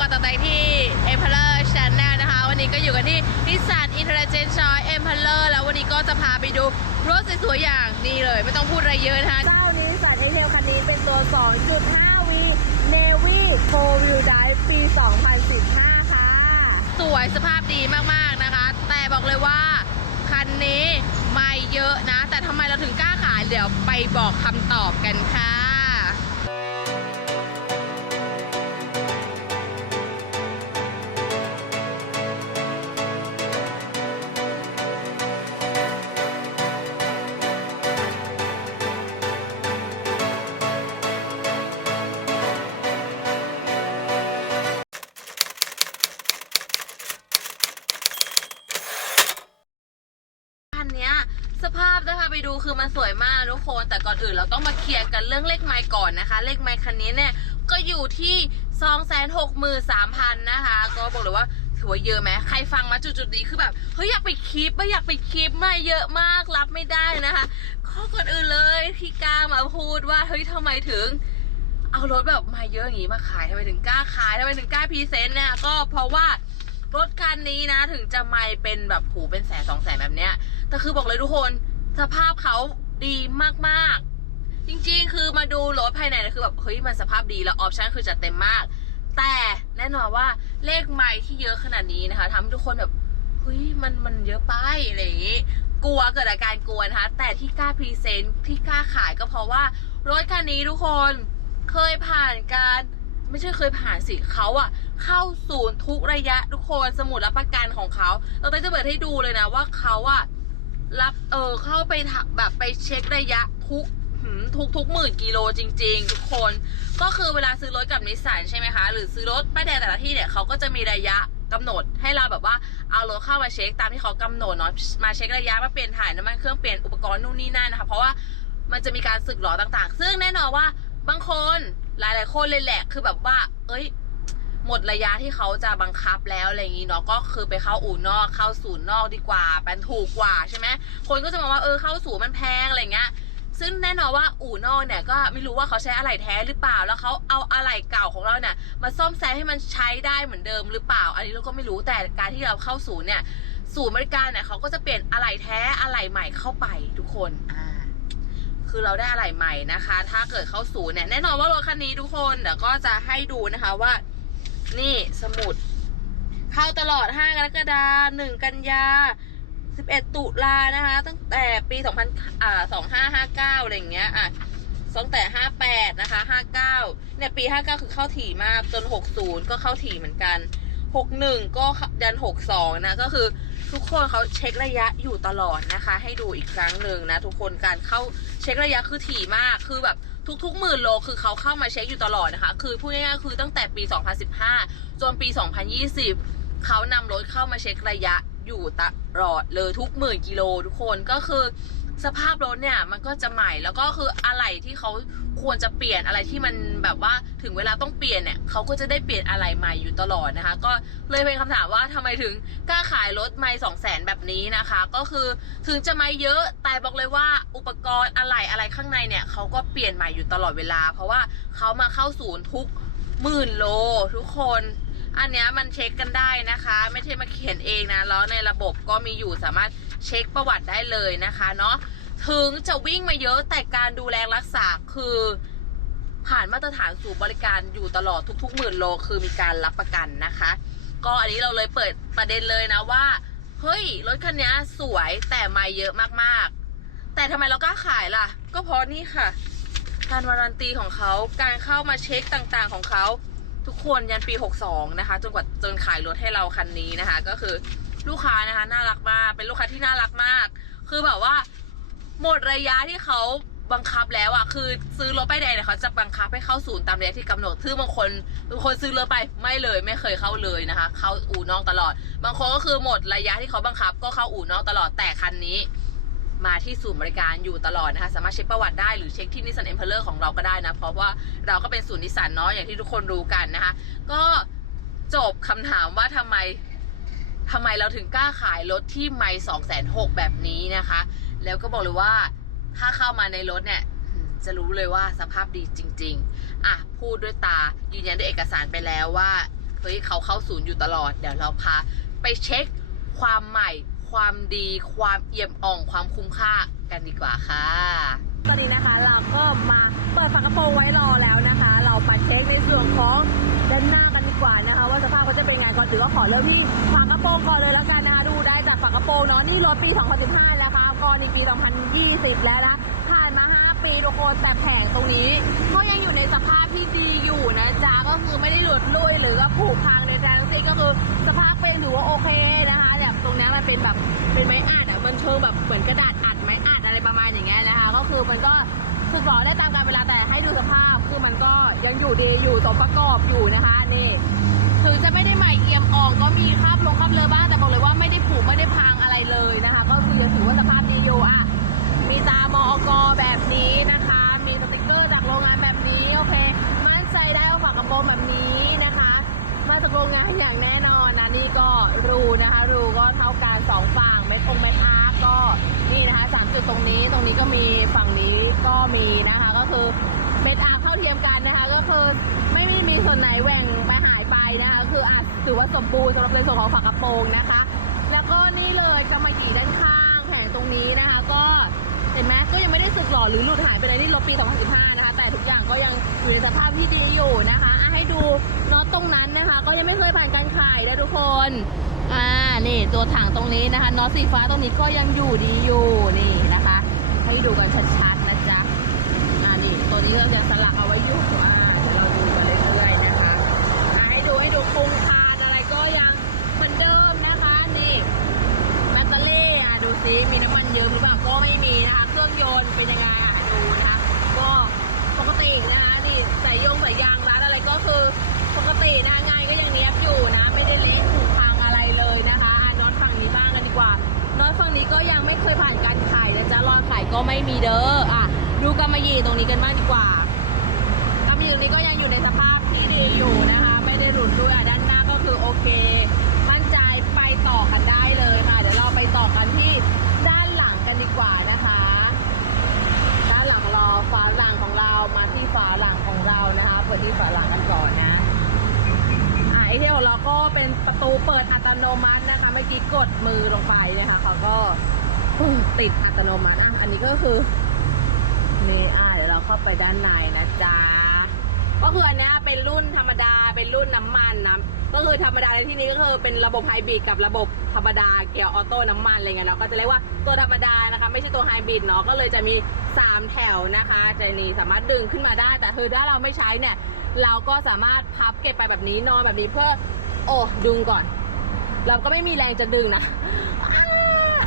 กับต่อไปที่ e m p e r o r Channel นะคะ วันนี้ก็อยู่กันที่ Nissan Intelligent Choice e m p e r o r แล้ววันนี้ก็จะพาไปดูรถสวยๆอย่างนี่เลย ไม่ต้องพูดอะไรเยอะนะคะเจ้านี้สันเอเทลคันนี้เป็นตัว 2.5 V Navy 4 Wheel Drive ปี 2015 ค่ะ สวยสภาพดีมากๆนะคะ แต่บอกเลยว่าคันนี้ไม่เยอะนะ แต่ทำไมเราถึงกล้าขายเดี๋ยวไปบอกคำตอบกันค่ะ แต่ก่อนอื่นเราต้องมาเคลียร์กันเรื่องเลขไมค์ก่อนนะคะ เลขไมค์คันนี้เนี่ยก็อยู่ที่ 2 6 3 0 0 0 นะคะ ก็บอกเลยว่าถือว่าเยอะไหมใครฟังมาจุดๆนี้คือแบบเฮ้ยอยากไปคลิปไม่อยากไปคลิปมาเยอะมากรับไม่ได้นะคะ ข้อก่อนอื่นเลยที่กล้ามาพูดว่าเฮ้ยทำไมถึง เอารถแบบมาเยอะอย่างนี้มาขายทำไมถึงกล้าขายทำไมถึงกล้าพรีเซนต์เนี่ยก็เพราะว่ารถคันนี้นะถึงจะไม่เป็นแบบผูเป็นแสนสองแสนแบบเนี้ยแต่คือบอกเลยทุกคนสภาพเขา ดีมากๆ จริงๆ คือมาดูรถภายในเนี่ยคือแบบเฮ้ยมันสภาพดีแล้วออปชั่นคือจัดเต็มมาก แต่แน่นอนว่าเลขไมล์ที่เยอะขนาดนี้นะคะทำให้ทุกคนแบบเฮ้ยมันมันเยอะไปอะไรอย่างงี้กลัวเกิดอาการกลัวนะคะแต่ที่กล้าพรีเซนต์ที่กล้าขายก็เพราะว่ารถคันนี้ทุกคนเคยผ่านการไม่ใช่เคยผ่านสิเขาอะเข้าศูนย์ทุกระยะทุกคนสมุดรับประกันของเขาเราจะเปิดให้ดูเลยนะว่าเขาอะ รับเออเข้าไปแบบไปเช็คระยะทุกหืมทุกทุกหมื่นกิโลจริง ๆ ทุกคนก็คือเวลาซื้อรถกับนิสสันใช่ไหมคะ หรือซื้อรถป้ายแดงแต่ละที่เนี่ยเขาก็จะมีระยะกำหนดให้เราแบบว่าเอารถเข้ามาเช็คตามที่เขากำหนดเนาะมาเช็คระยะมาเปลี่ยนถ่ายน้ำมันเครื่องเปลี่ยนอุปกรณ์นู่นนี่นั่นนะคะ เพราะว่ามันจะมีการสึกหรอต่างๆ ซึ่งแน่นอนว่าบางคนหลายๆคนเลยแหละคือแบบว่า เอ้ย หมดระยะที่เขาจะบังคับแล้วอะไรอย่างนี้เนาะก็คือไปเข้าอู่นอกเข้าศูนย์นอกดีกว่าเป็นถูกกว่าใช่ไหมคนก็จะมองว่าเออเข้าศูนย์มันแพงอะไรเงี้ยซึ่งแน่นอนว่าอู่นอกเนี่ยก็ไม่รู้ว่าเขาใช้อะไหล่แท้หรือเปล่า แล้วเขาเอาอะไหล่เก่าของเราเนี่ยมาซ่อมแซมให้มันใช้ได้เหมือนเดิมหรือเปล่า อันนี้เราก็ไม่รู้แต่การที่เราเข้าศูนย์เนี่ยศูนย์บริการเนี่ยเขาก็จะเปลี่ยนอะไหล่แท้อะไหล่ใหม่เข้าไปทุกคนอ่าคือเราได้อะไหล่ใหม่นะคะ ถ้าเกิดเข้าศูนย์เนี่ยแน่นอนว่ารถคันนี้ทุกคนเดี๋ยวก็จะให้ดูนะคะว่า นี่สมุด เข้าตลอด 5 กรกฎาคม1กันยา 11 ตุลานะคะ ตั้งแต่ปี2000อ่า2559 อะไรอย่างเงี้ยอะตั้งแต่ 58 นะคะ 59 เนี่ย ปี 59 คือเข้าถี่มาก จน 60 ก็เข้าถี่เหมือนกัน 61 ก็ดัน 62 นะ ก็คือ ทุกคนเขาเช็คระยะอยู่ตลอดนะคะ ให้ดูอีกครั้งหนึ่งนะทุกคนการเข้าเช็คระยะคือถี่มากคือแบบทุกๆหมื่นโลคือเขาเข้ามาเช็คอยู่ตลอดนะคะ คือพูดง่ายๆคือตั้งแต่ปี 2015 จนปี 2020 เขานำรถเข้ามาเช็คระยะอยู่ตลอดเลยทุกหมื่นกิโลทุกคนก็คือ สภาพรถเนี่ยมันก็จะใหม่แล้วก็คืออะไรที่เขาควรจะเปลี่ยนอะไรที่มันแบบว่าถึงเวลาต้องเปลี่ยนเนี่ยเขาก็จะได้เปลี่ยนอะไรใหม่อยู่ตลอดนะคะ ก็เลยเป็นคำถามว่าทำไมถึงกล้าขายรถไม่สองแสนแบบนี้นะคะ ก็คือถึงจะไม่เยอะแต่บอกเลยว่าอุปกรณ์อะไรอะไรข้างในเนี่ยเขาก็เปลี่ยนใหม่อยู่ตลอดเวลา เพราะว่าเขามาเข้าศูนย์ทุกหมื่นโลทุกคน อันเนี้ยมันเช็คกันได้นะคะ ไม่ใช่มาเขียนเองนะแล้วในระบบก็มีอยู่สามารถเช็คประวัติได้เลยนะคะเนาะถึงจะวิ่งมาเยอะแต่การดูแลรักษาคือผ่านมาตรฐานสู่บริการอยู่ตลอดทุกๆหมื่นโลคือมีการรับประกันนะคะ ก็อันนี้เราเลยเปิดประเด็นเลยนะว่า เฮ้ย รถคันนี้สวยแต่ไม่เยอะมากๆ แต่ทำไมเรากล้าขายล่ะ ก็เพราะนี่ค่ะ การวารันตีของเขาการเข้ามาเช็คต่างๆของเขา ทุกคนยันปี 62 นะคะ จนกว่าจนขายรถให้เราคันนี้นะคะ ก็คือลูกค้านะคะน่ารักมากเป็นลูกค้าที่น่ารักมาก คือแบบว่า หมดระยะที่เขาบังคับแล้วอะคือซื้อรถไปแดงเนี่ยเขาจะบังคับให้เข้าศูนย์ตามระยะที่กำหนดซึ่งบางคนบางคนซื้อรถไปไม่เลยไม่เคยเข้าเลยนะคะ เข้าอู่นอกตลอด บางคนก็คือหมดระยะที่เขาบังคับ ก็เข้าอู่นอกตลอดแต่คันนี้ มาที่ศูนย์บริการอยู่ตลอดนะคะ สามารถเช็คประวัติได้หรือเช็คที่นิสสันเอ็มเพลเลอร์ของเราก็ได้นะ เพราะว่าเราก็เป็นศูนย์นิสสันเนาะอย่างที่ทุกคนรู้กันนะคะ ก็จบคำถามว่าทำไมทำไมเราถึงกล้าขายรถที่ไม่สองแสนหกแบบนี้นะคะ แล้วก็บอกเลยว่าถ้าเข้ามาในรถเนี่ยจะรู้เลยว่าสภาพดีจริง ๆ อะ พูดด้วยตายืนยันด้วยเอกสารไปแล้วว่า เฮ้ยเขาเข้าศูนย์อยู่ตลอด เดี๋ยวเราพาไปเช็คความใหม่ ความดี ความเอี่ยมอ่อง ความคุ้มค่ากันดีกว่าค่ะ ตอนนี้นะคะเราก็มาเปิดฝากระโปรงไว้รอแล้วนะคะ เราไปเช็คในส่วนของด้านหน้ากันดีกว่านะคะ ว่าสภาพเขาจะเป็นไงก่อนถือว่าขอเริ่มที่ฝากระโปรงก่อนเลยแล้วกันนะคะดูได้จากฝากระโปรงเนาะนี่รถปี 2015 แล้วค่ะก่อนอีกปี 2020 แล้วนะ ปีทุกคนแต่แผงตรงนี้ก็ยังอยู่ในสภาพที่ดีอยู่นะจ๊ะก็คือไม่ได้หลุดลุ่ยหรือว่าผุพังในแททั้งสิ้นก็คือสภาพเป็นถือว่าโอเคนะคะแบบตรงนี้มันเป็นแบบเป็นไม้อัดอะมันเชิงแบบเหมือนกระดาษอัดไม้อัดอะไรประมาณอย่างเงี้ยนะคะก็คือมันก็สึกหรอได้ตามกาลเวลาแต่ให้ดูสภาพคือมันก็ยังอยู่ดีอยู่สมประกอบอยู่นะคะนี่ถึงจะไม่ได้ใหม่เอี่ยมอองก็มีคราบลงคราบเลอะบ้างแต่บอกเลยว่าไม่ได้ผุไม่ได้พังอะไรเลยนะคะ ก็คือถือว่าสภาพดีอยู่อะ มีตามอกแบบนี้นะคะ มีสติกเกอร์จากโรงงานแบบนี้โอเค มั่นใจได้ว่าฝากระโปรงแบบนี้นะคะ มาจากโรงงานอย่างแน่นอนนะนี่ก็รูนะคะ รูก็เท่ากันสองฝั่งไม่คงไม่อาร์ก็นี่นะคะสามจุดตรงนี้ตรงนี้ก็มีฝั่งนี้ก็มีนะคะ ก็คือเม็ดอาร์เข้าเทียมกันนะคะ ก็คือไม่มีมีส่วนไหนแหว่งไปหายไปนะคะคืออาจถือว่าสมบูรณ์สำหรับในส่วนของฝากระโปรงนะคะ แล้วก็นี่เลยจะมากี่ด้านข้างแผงตรงนี้นะคะ ก็ ห็นไหมก็ยังไม่ได้สึกหล่อหรือหลุดหายไปเลยนี่ลบปี 2015 นะคะ แต่ทุกอย่างก็ยังอยู่ในสภาพที่ดีอยู่นะคะอะให้ดูน็อตตรงนั้นนะคะ ก็ยังไม่เคยผ่านการขายนะทุกคนอ่านี่ตัวถังตรงนี้นะคะน็อตสีฟ้าตรงนี้ก็ยังอยู่ดีอยู่นี่นะคะ ให้ดูกันชัดๆนะจ๊ะอ่านี่ตัวนี้ก็จะส มือลงไปนะคะเขาก็ติดอัตโนมัติอะอันนี้ก็คือนี่อะเดี๋ยวเราเข้าไปด้านในนะจ๊ะก็คืออันนี้เป็นรุ่นธรรมดาเป็นรุ่นน้ำมันนะก็คือธรรมดาในที่นี้ก็คือเป็นระบบไฮบริดกับระบบธรรมดาเกียร์ออโต้น้ำมันอะไรเงี้ยเราก็จะเรียกว่าตัวธรรมดานะคะไม่ใช่ตัวไฮบริดเนาะก็เลยจะมี 3 แถวนะคะใจนี้สามารถดึงขึ้นมาได้ แต่คือถ้าเราไม่ใช้เนี่ย เราก็สามารถพับเก็บไปแบบนี้นอนแบบนี้เพื่อ โอ้ดึงก่อน เราก็ไม่มีแรงจะดึงนะอ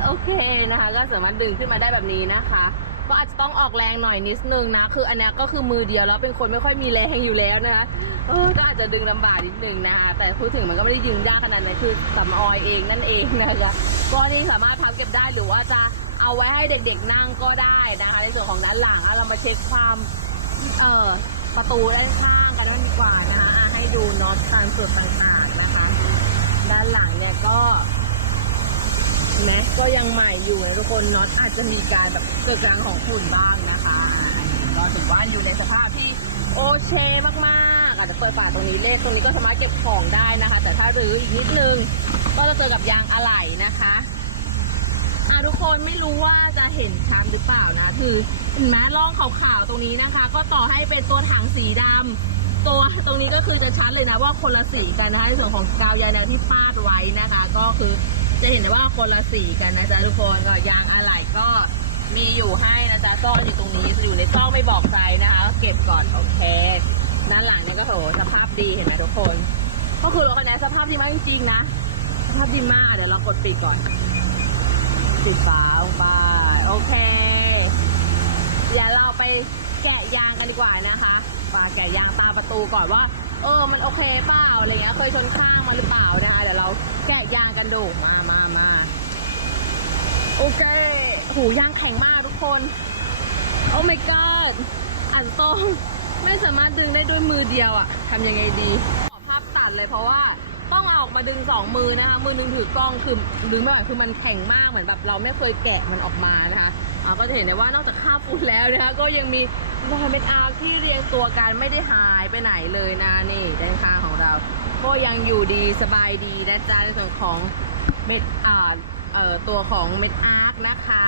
โอเคนะคะ ก็สามารถดึงขึ้นมาได้แบบนี้นะคะ ก็อาจจะต้องออกแรงหน่อยนิดนึงนะ คืออันนี้ก็คือมือเดียวแล้วเป็นคนไม่ค่อยมีแรงอยู่แล้วนะคะก็อาจจะดึงลำบากนิดนึงนะคะแต่พูดถึงมันก็ไม่ได้ดึงยากขนาดนั้นคือสำออยเองนั่นเองนะคะก็นี่สามารถพับเก็บได้หรือว่าจะเอาไว้ให้เด็กๆนั่งก็ได้นะคะ ในส่วนของด้านหลังเรามาเช็คความเอ่อประตูด้านข้างกันดีกว่านะคะให้ดูน็อตตามส่วนต่างๆ ด้านหลังเนี่ยก็เห็นไหมก็ยังใหม่อยู่นะทุกคนน็อตอาจจะมีการแบบเกิดกลางของฝุ่นบ้างนะคะก็ถือว่าอยู่ในสภาพที่โอเคมากๆอาจจะเปิดฝาตรงนี้เลขตรงนี้ก็สามารถเก็บของได้นะคะ แต่ถ้ารื้ออีกนิดนึง ก็จะเจอกับยางอะไหล่นะคะอะทุกคนไม่รู้ว่าจะเห็นชัดหรือเปล่านะ คือเห็นไหมร่องขาวๆตรงนี้นะคะ ก็ต่อให้เป็นตัวถังสีดำ ตัวตรงนี้ก็คือจะชัดเลยนะว่าคนละสีกันนะคะในส่วนของกาวยางแนที่พาดไว้นะคะ ก็คือจะเห็นได้ว่าคนละสีกันนะจ๊ะทุกคนก็ยางอะไหล่ก็มีอยู่ให้นะจ๊ะซ่อนอยู่ตรงนี้อยู่ในซองไม่บอกใจนะคะ เก็บก่อนโอเคด้านหลังเนี่ยก็โหสภาพดีเห็นไหมทุกคน ก็คือรถคันนี้สภาพดีมากจริงๆนะสภาพดีมากเดี๋ยวเรากดปิดก่อนสีฟ้าลงไปโอเคเดี๋ยวเราไปแกะยางกันดีกว่านะคะ มาแกะยางตาประตูก่อนว่า เออมันโอเคเปล่าอะไรเงี้ยเคยชนข้างมาหรือเปล่านะคะเดี๋ยวเราแกะยางกันดูมามามาโอเคหูยางแข็งมากทุกคน โอ้ my god อาจจะต้องไม่สามารถดึงได้ด้วยมือเดียวอะทำยังไงดีขอภาพตัดเลยเพราะว่าต้องเอาออกมาดึงสองมือนะคะ มือหนึงถือกล้องคือดึงไม่ไหวคือมันแข็งมากเหมือนแบบเราไม่เคยแกะมันออกมานะคะ ก็จะเห็นได้ว่านอกจากค่าบฝุ่นแล้วนะคะก็ยังมีรอยเม็ดอาร์ที่เรียงตัวกันไม่ได้หายไปไหนเลยนะนี่ด้านข้างของเรา ก็ยังอยู่ดีสบายดีนะจ๊ะในส่วนของเม็ดอ่าเอ่อตัวของเม็ดอาร์คนะคะ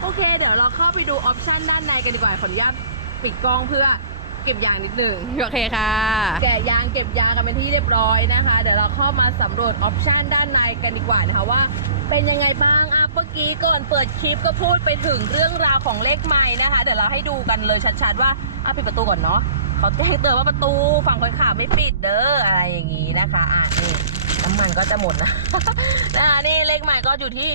โอเค เดี๋ยวเราเข้าไปดูออปชันด้านในกันดีกว่าขออนุญาตปิดกล้องเพื่อเก็บยางนิดหนึ่งโอเคค่ะ แกะยางเก็บยางกันเป็นที่เรียบร้อยนะคะ เดี๋ยวเราเข้ามาสำรวจออปชันด้านในกันดีกว่านะคะว่าเป็นยังไงบ้าง เมื่อกี้ก่อนเปิดคลิปก็พูดไปถึงเรื่องราวของเลขไม้นะคะ เดี๋ยวเราให้ดูกันเลยชัดๆว่าอะปิดประตูก่อนเนาะเขาแจ้งเตือนว่าประตูฝั่งคนขับไม่ปิดเด้ออะไรอย่างนี้นะคะอะนี่น้ำมันก็จะหมดนะอ่านี่เลขใหม่ก็อยู่ที่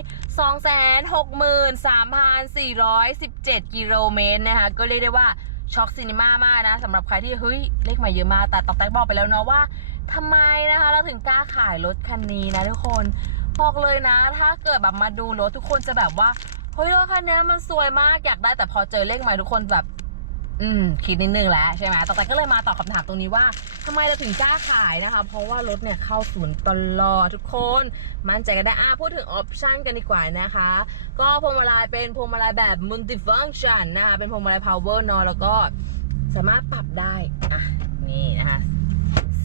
263,417 กิโลเมตรนะคะ ก็เรียกได้ว่าช็อกซินิม่ามากนะสำหรับใครที่เฮ้ยเลขใหม่เยอะมากแต่ตอกแตกบอกไปแล้วเนาะว่าทำไมนะคะ เราถึงกล้าขายรถคันนี้นะทุกคน บอกเลยนะ ถ้าเกิดแบบมาดูรถทุกคนจะแบบว่าเฮ้ยรถคันนี้มันสวยมากอยากได้แต่พอเจอเลขใหม่ทุกคนแบบ อืม คิดนิดนึงแล้วใช่ไหมต่อไปก็เลยมาตอบคำถามตรงนี้ว่าทำไมเราถึงกล้าขายนะคะ เพราะว่ารถเนี่ยเข้าศูนย์ตลอดทุกคน มั่นใจกันได้อะพูดถึงออปชันกันดีกว่านะคะ ก็พวงมาลัยเป็นพวงมาลัยแบบ multifunction นะคะเป็นพวงมาลัย power เนอะแล้วก็สามารถปรับได้อะนี่นะคะ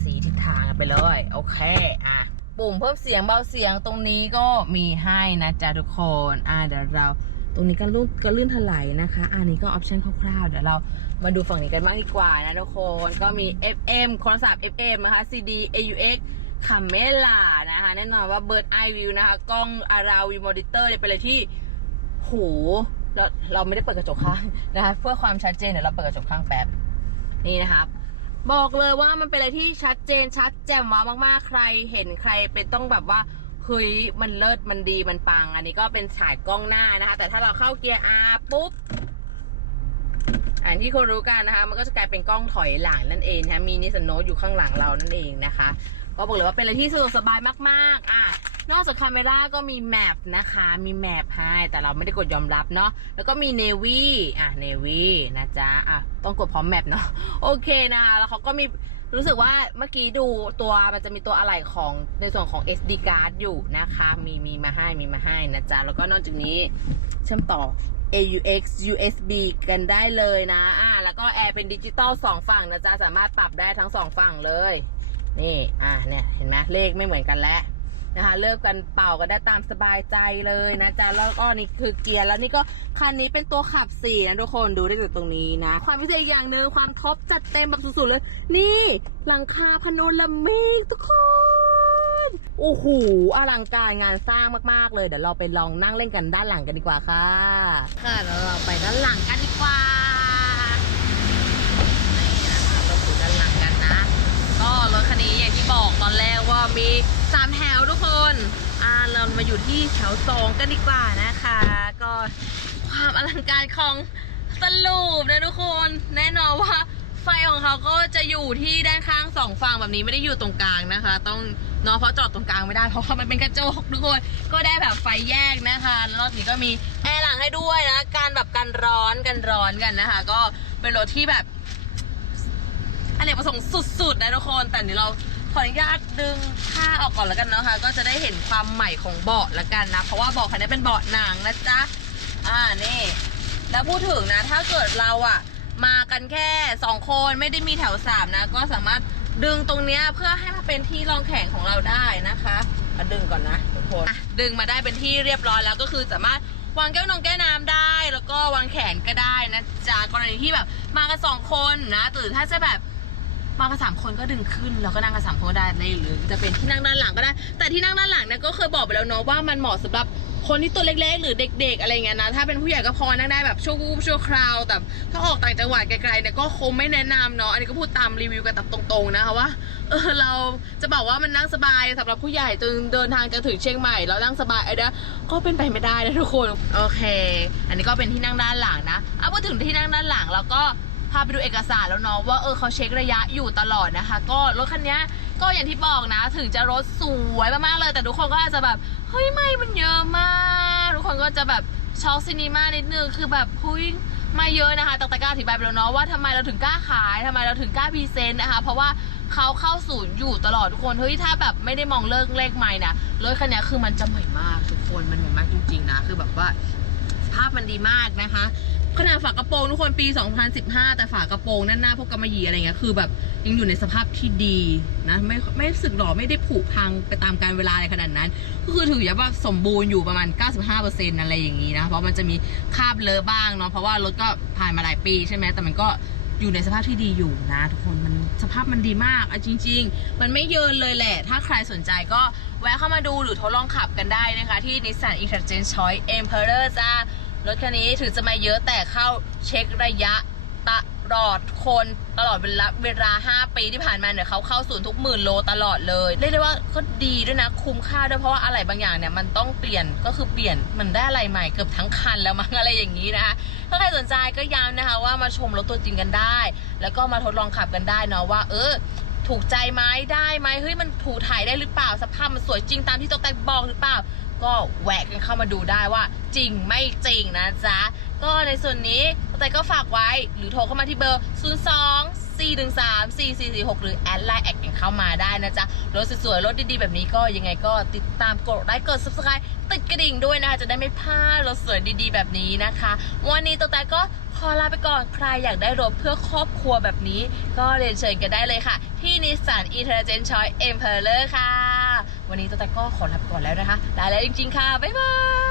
สีทิศทางไปเลย โอเคอะ ปุ่มเพิ่มเสียงเบาเสียงตรงนี้ก็มีให้นะจ๊ะทุกคนอะเดี๋ยวเราตรงนี้ก็ลื่นก็ลื่นถลายนะคะ อันนี้ก็ออปชันคร่าวๆ เดี๋ยวเรามาดูฝั่งนี้กันมากดีกว่านะทุกคน ก็มี FM โทรศัพท์ FM นะคะ CD AUX คาเมล่านะคะ แน่นอนว่า Bird Eye View นะคะ กล้อง Around View Monitor เนี่ยเป็นอะไรที่โหเราเราไม่ได้เปิดกระจกข้างนะคะ เพื่อความชัดเจนเดี๋ยวเราเปิดกระจกข้างแป๊บ นี่นะครับ บอกเลยว่ามันเป็นอะไรที่ชัดเจนชัดแจ่มว้าวมากๆ ใครเห็นใครเป็นต้องแบบว่าเฮ้ยมันเลิศมันดีมันปัง อันนี้ก็เป็นฉายกล้องหน้านะคะ แต่ถ้าเราเข้าเกียร์ R ปุ๊บอันที่คนรู้กันนะคะ มันก็จะกลายเป็นกล้องถอยหลังนั่นเองนะคะมีนิสโนตอยู่ข้างหลังเรานั่นเองนะคะ ก็บอกเลยว่าเป็นอะไรที่สะดวกสบายมากๆ อะ นอกจากคาเมราก็มีแมปนะคะ มีแมปให้ แต่เราไม่ได้กดยอมรับเนาะ แล้วก็มีเนวีอะเนวีนะจ๊ะ อะ ต้องกดพร้อมแมปเนาะ โอเคนะคะ แล้วเขาก็มีรู้สึกว่าเมื่อกี้ดูตัวมันจะมีตัวอะไหล่ของในส่วนของ SD card อยู่นะคะ มีมีมาให้มีมาให้นะจ๊ะ แล้วก็นอกจากนี้เชื่อมต่อ AUX USB กันได้เลยนะ อะแล้วก็แอร์เป็นดิจิตอลสองฝั่งนะจ๊ะ สามารถปรับได้ทั้งสองฝั่งเลย นี่อะเนี่ยเห็นไหมเลขไม่เหมือนกันแล้วนะคะเลิกกันเป่าก็ได้ตามสบายใจเลยนะจ๊ะแล้วก็นี่คือเกียร์แล้วนี่ก็คันนี้เป็นตัวขับสี่นะทุกคนดูได้จากตรงนี้นะ ความพิเศษอีกอย่างหนึ่งความท็อปจัดเต็มแบบสุดๆเลย นี่หลังคาพาโนรามิกทุกคนโอ้โหอลังการงานสร้างมากๆเลยเดี๋ยวเราไปลองนั่งเล่นกันด้านหลังกันดีกว่าค่ะค่ะเราไปด้านหลังกันดีกว่า นี่นะคะก็คือด้านหลังกันนะ ก็รถคันนี้อย่างที่บอกตอนแรกว่ามี สามแถวทุกคนอ่าเรามาอยู่ที่แถวสองกันดีกว่านะคะ ก็ความอลังการของสลูปนะทุกคน แน่นอนว่าไฟของเขาก็จะอยู่ที่ด้านข้างสองฝั่งแบบนี้ไม่ได้อยู่ตรงกลางนะคะ ต้องเนาะเพราะจอดตรงกลางไม่ได้เพราะว่ามันเป็นกระจกทุกคนก็ได้แบบไฟแยกนะคะแล้วรถนี้ก็มีแอร์หลังให้ด้วยนะการแบบกันร้อนกันร้อนกันนะคะ ก็เป็นรถที่แบบอเนกประสงค์สุดๆนะทุกคน แต่เดี๋ยวเรา ออนุญาตดึงผ้าออกก่อนแล้วกันนะคะ ก็จะได้เห็นความใหม่ของเบาะแล้วกันนะ เพราะว่าเบาะคันนี้เป็นเบาะหนังนะจ๊ะ อ่านี่ แล้วพูดถึงนะ ถ้าเกิดเราอะมากันแค่สองคนไม่ได้มีแถวสามนะ ก็สามารถดึงตรงเนี้ยเพื่อให้มาเป็นที่รองแขนของเราได้นะคะเอาดึงก่อนนะทุกคนอะดึงมาได้เป็นที่เรียบร้อยแล้วก็คือสามารถวางแก้วนงแก้วน้ำได้ แล้วก็วางแขนก็ได้นะจ๊ะกรณีที่แบบมากันสองคนนะหรือถ้าจะแบบ มากันสามคนก็ดึงขึ้นแล้วก็นั่งกันสามคนก็ได้ในหรือจะเป็นที่นั่งด้านหลังก็ได้ แต่ที่นั่งด้านหลังเนี่ยก็เคยบอกไปแล้วเนาะว่ามันเหมาะสำหรับคนที่ตัวเล็กๆ หรือเด็ก ๆ อะไรเงี้ยนะ ถ้าเป็นผู้ใหญ่ก็พอนั่งได้แบบชั่ววูบชั่วคราว แต่ถ้าออกต่างจังหวัดไกลๆเนี่ยก็คงไม่แนะนำเนาะ อันนี้ก็พูดตามรีวิวกันตามตรงๆนะคะว่า เออเราจะบอกว่ามันนั่งสบายสำหรับผู้ใหญ่จนเดินทางจะถึงเชียงใหม่แล้วนั่งสบายไอ้เนี้ก็เป็นไปไม่ได้นะทุกคน โอเค อันนี้ก็เป็นที่นั่งด้านหลังนะเอาพูดถึงที่นั่งด้านหลังแล้วก็ พาไปดูเอกสารแล้วเนาะว่าเออเขาเช็คระยะอยู่ตลอดนะคะ ก็รถคันนี้ก็อย่างที่บอกนะ ถึงจะรถสวยมากๆเลย แต่ทุกคนก็อาจจะแบบเฮ้ยไม่มันเยอะมากทุกคนก็จะแบบช็อกซินีมานิดนึงคือแบบพุ้ยมาเยอะนะคะต่แต่ก็อธิบายไปแล้วเนาะว่าทำไมเราถึงกล้าขายทำไมเราถึงกล้าพรีเซนต์นะคะ เพราะว่าเขาเข้าศูนย์อยู่ตลอดทุกคนเฮ้ยถ้าแบบไม่ได้มองเลิกเลขไม่นะรถคันนี้คือมันจะใหม่มากทุกคนมันใหม่มากจริงๆนะคือแบบว่าภาพมันดีมากนะคะ ขนาดฝากระโปรงทุกคนปี 2015 แต่ฝากระโปรงด้านหน้าพวกกำมะหยี่อะไรเงี้ยคือแบบยังอยู่ในสภาพที่ดีนะไม่ไม่สึกหรอไม่ได้ผุพังไปตามการเวลาอะไรขนาดนั้น ก็คือถือว่าสมบูรณ์อยู่ประมาณ 95%อะไรอย่างนี้นะ เพราะมันจะมีคราบเลอะบ้างเนาะเพราะว่ารถก็ผ่านมาหลายปีใช่ไหมแต่มันก็อยู่ในสภาพที่ดีอยู่นะทุกคนมันสภาพมันดีมากอะจริง ๆ มันไม่เยินเลยแหละ ถ้าใครสนใจก็แวะเข้ามาดูหรือทดลองขับกันได้นะคะ ที่ Nissan Interchange Choice Emperor จ้า รถคันนี้ถึงจะมาเยอะแต่เข้าเช็คระยะตลอดคนตลอดเวลาเวลา 5 ปีที่ผ่านมาเนี่ยเขาเข้าศูนย์ทุกหมื่นโลตลอดเลยเรียกได้ว่าก็ดีด้วยนะคุ้มค่าด้วยเพราะว่าอะไรบางอย่างเนี่ยมันต้องเปลี่ยนก็คือเปลี่ยนมันได้อะไรใหม่เกือบทั้งคันแล้วมั้งอะไรอย่างนี้นะคะถ้าใครสนใจก็ย้ำนะคะว่ามาชมรถตัวจริงกันได้ แล้วก็มาทดลองขับกันได้เนาะว่า เออถูกใจไหมได้ไหมเฮ้ยมันถูถ่ายได้หรือเปล่าสภาพมันสวยจริงตามที่ตัวแตกบอกหรือเปล่า ก็แหวกกันเข้ามาดูได้ว่า จริงไม่จริงนะจ๊ะ ก็ในส่วนนี้ตัวแตกก็ฝากไว้หรือโทรเข้ามาที่เบอร์ 0 2 4 1 3 4 4 4 6 หรือแอดไลน์แอดกันเข้ามาได้นะจ๊ะ รถสวยๆ รถดีๆ แบบนี้ก็ยังไงก็ติดตามกดไลค์กด subscribe ติดกระดิ่งด้วยนะคะจะได้ไม่พลาดรถสวยดีๆ แบบนี้นะคะ วันนี้ตัวแต่ก็ขอลาไปก่อนใครอยากได้รถเพื่อครอบครัวแบบนี้ ก็เรียนเชิญกันได้เลยค่ะ ที่ Nissan Intelligent Choice Emperor ค่ะ วันนี้ตัวแต่ก็ขอลาไปก่อนแล้วนะคะลาแล้วจริง ๆ ค่ะ บ๊ายบาย